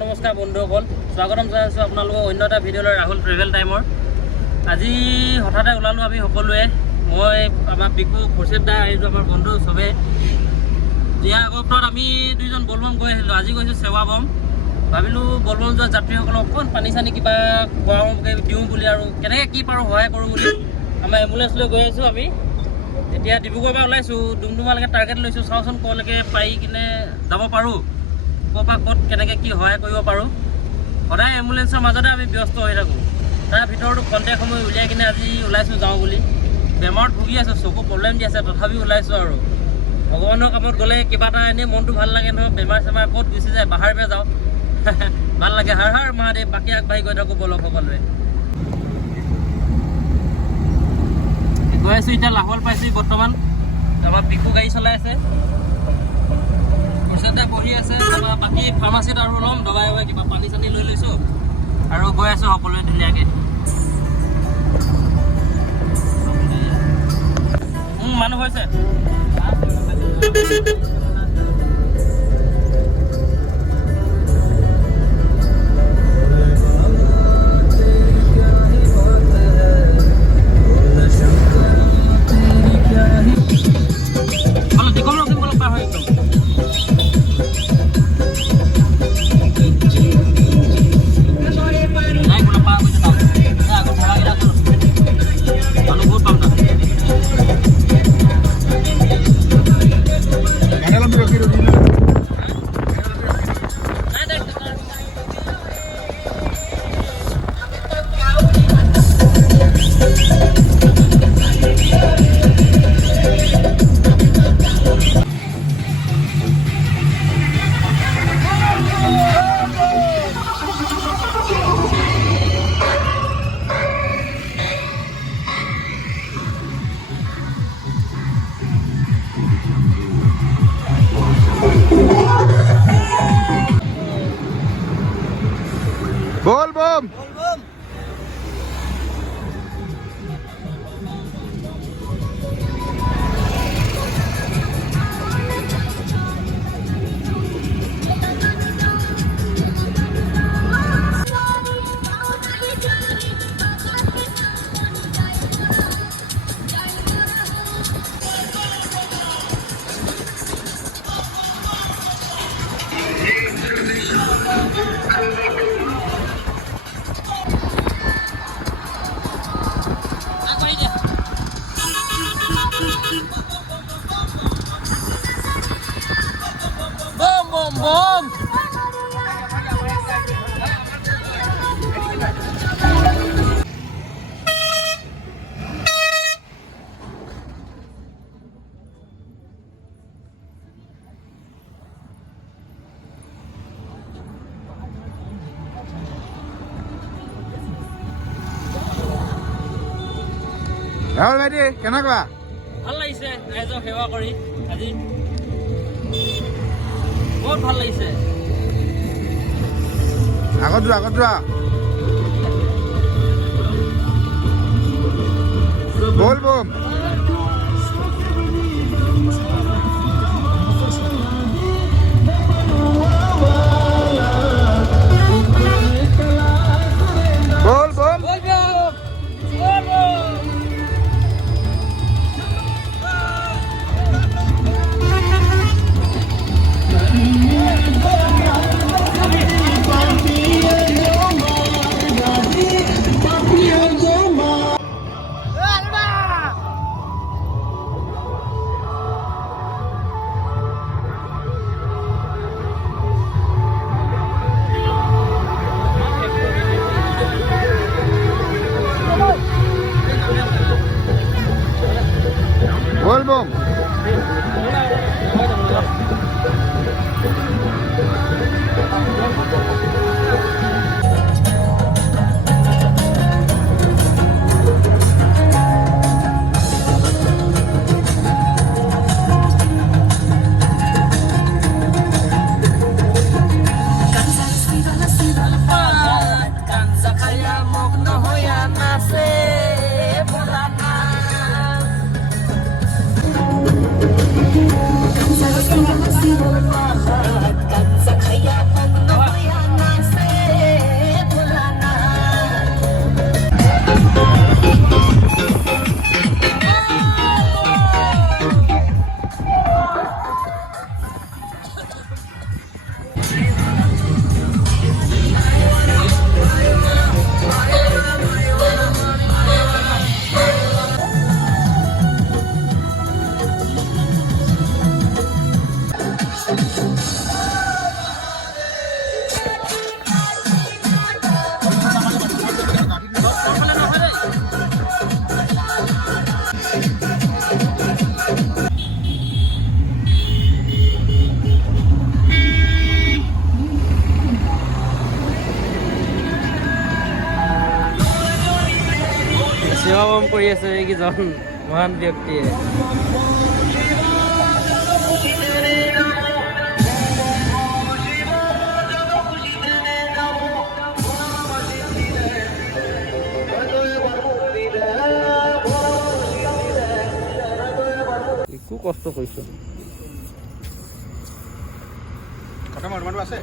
নমস্কাৰ বন্ধুসকল, স্বাগতম জনাইছোঁ আপোনালোকক অন্য এটা ভিডিঅ'লৈ ৰাহুল ট্ৰেভেল টাইমৰ। আজি হঠাতে ওলালোঁ আমি সকলোৱে, মই আমাৰ পিকু খুৰচিদ দা আহিছোঁ, আমাৰ বন্ধু চবেই। ইয়াৰ আগত আমি দুইজন বলবম গৈ আহিলোঁ, আজি গৈছোঁ সেৱা বম। ভাবিলোঁ বলবম যোৱা যাত্ৰীসকলক অকণমান পানী চানী কিবা খোৱাওঁগৈ দিওঁ বুলি, আৰু কেনেকৈ কি পাৰোঁ সহায় কৰোঁ বুলি আমাৰ এম্বুলেঞ্চ লৈ গৈ আছোঁ আমি। এতিয়া ডিব্ৰুগড়ৰ পৰা ওলাইছোঁ, ডুমডুমালৈকে টাৰ্গেট লৈছোঁ, চাওঁচোন ক'লৈকে পাৰি কিনে যাব পাৰোঁ, ক'ৰ পৰা ক'ত কেনেকৈ কি সহায় কৰিব পাৰোঁ। সদায় এম্বুলেঞ্চৰ মাজতে আমি ব্যস্ত হৈ থাকোঁ, তাৰ ভিতৰতো খন্তেক সময় উলিয়াই কিনে আজি ওলাইছোঁ যাওঁ বুলি। বেমাৰত ভুগি আছোঁ, চকু প্ৰব্লেম দি আছে, তথাপিও ওলাইছোঁ। আৰু ভগৱানৰ কামত গ'লে কিবা এটা এনেই মনটো ভাল লাগে নহয়, বেমাৰ চেমাৰ ক'ত গুচি যায়, বাহাৰপে যাওঁ ভাল লাগে। হাৰ হাৰ মহাদেৱ, বাকী আগবাঢ়ি গৈ থাকোঁ বলক সকলোৱে। গৈ আছোঁ এতিয়া লাহোৱাল পাইছোঁ বৰ্তমান। আমাৰ পিকু গাড়ী চলাই আছে, খুৰচিদ বহি আছে, তাৰপৰা বাকী ফাৰ্মাচীত আৰু ল'ম দবাই দবাই কিবা পানী চানী লৈ লৈছোঁ আৰু গৈ আছোঁ সকলোৱে ধুনীয়াকৈ। মানুহ হৈছে बोल बम bom. ৰাহুল ভাইটি কেনেকুৱা? ভাল লাগিছে ৰাইজক সেৱা কৰি, আজি বহুত ভাল লাগিছে। আগত যোৱা বল বম। বল বম বম। সেৱা বম কৰি আছে এইকেইজন মহান ব্যক্তিয়ে। একো কষ্ট কৰিছো খতম আৰু তোমাৰটো আছে